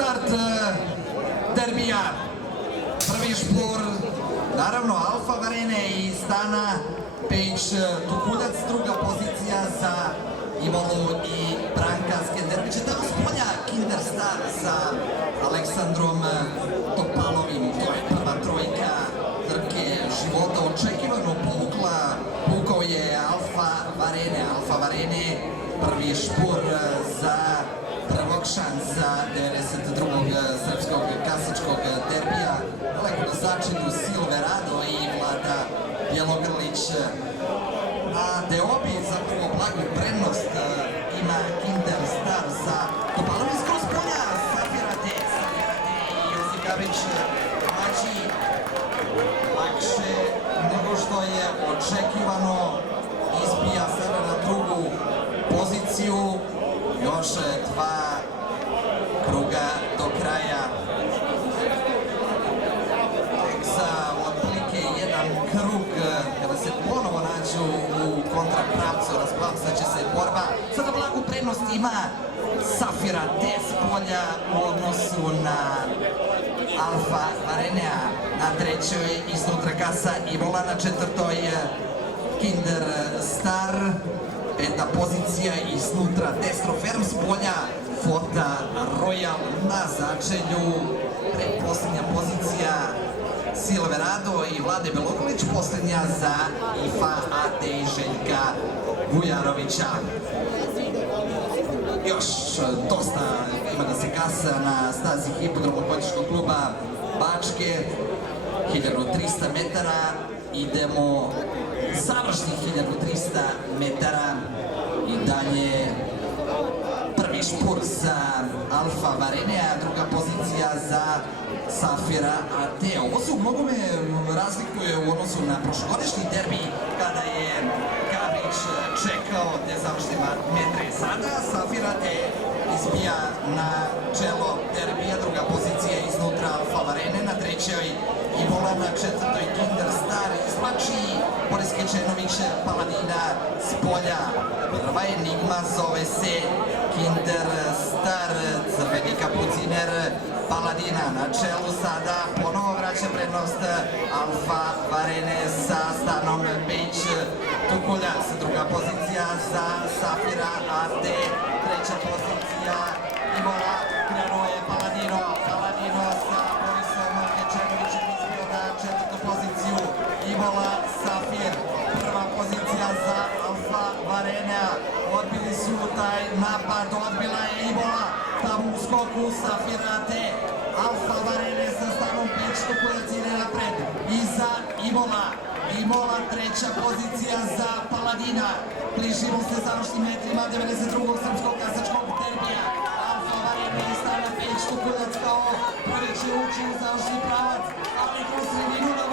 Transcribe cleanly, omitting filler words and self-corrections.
start derbija. Prvi špor, naravno Alfa Varene i Stana Pejić Tukuljac, druga pozicija za Ivolu i Branka Skenderbića. Tamo spolja Kinder Star sa Aleksandrom Topalovim. To je prva trojka trke života. Očekivano pukao je Alfa Varene. Alfa Varene, prvi špor za prvog šansa 92. srpskog kasačkog derbija. Daleko na začelju Silverado i Vlada Bjelogrlić. A Deobi zapravo blagu prednost ima Kinder Star sa Topalovim skroz polja. Safirade i Josikavić mači lakše nego što je očekivano. Izbija sebe na drugu poziciju. Još dva kruga do kraja. Tek za otprilike jedan krug, kada se ponovo nađu u kontrapravcu, rasplamsat će se borba. Sada blagu prednost ima Safira Des polja u odnosu na Alfa Varenea. Na trećoj iznutra kasa Ivola, na četvrtoj Kinder Star. Peta pozicija iznutra Destro Ferm s polja Fota Royal na začelju. Predposlednja pozicija Silverado i Vlade Bjelogrlić, poslednja za IFA AD i Željka Vujarovića. Još dosta ima da se kasa na stazi hipodroma Konjičkog kluba Bačke. 1300 metara, idemo završnih 1300 metara i dalje prvi špur za Alfa Varenea, druga pozicija za Safira AD. Ovo se u mnogome razlikuje u odnosu na prošlogodišnji derbi kada je Gabrić čekao te završne metre. Sada Safira AD izbija na čelo derbija, druga pozicija iznutra Alfa Varene, na trećoj Ivola, na četvrtoj Kinder Star. Izvlači Boris Kečenović Paladina s polja. Prva enigma zove se Kinder Star, crveni kapuciner Paladina. Na čelu sada ponovo vraća prednost Alfa Varene sa Stanom Pejić Tukuljac. Druga pozicija za Safira AD, treća pozicija Ivola. Krenuo je Paladino sa Borisom Kečenovićem izbio na četvrtu poziciju. Ivola, Safir, prva pozicija za Alfa Varenea. Odbili su taj napad, odbila je Ivola. Tamo u skoku Safir AD. Alfa Varene sa Stanom Pejić Tukuljac ide napred. Iza Ivola. Ivola, treća pozicija za Paladina. Bližimo se završnim metrima 92. srpskog kasačkog derbija. Alfa Varene i Stana Pejić Tukuljac kao prvi će ući u završni pravac, ali kroz sredinu na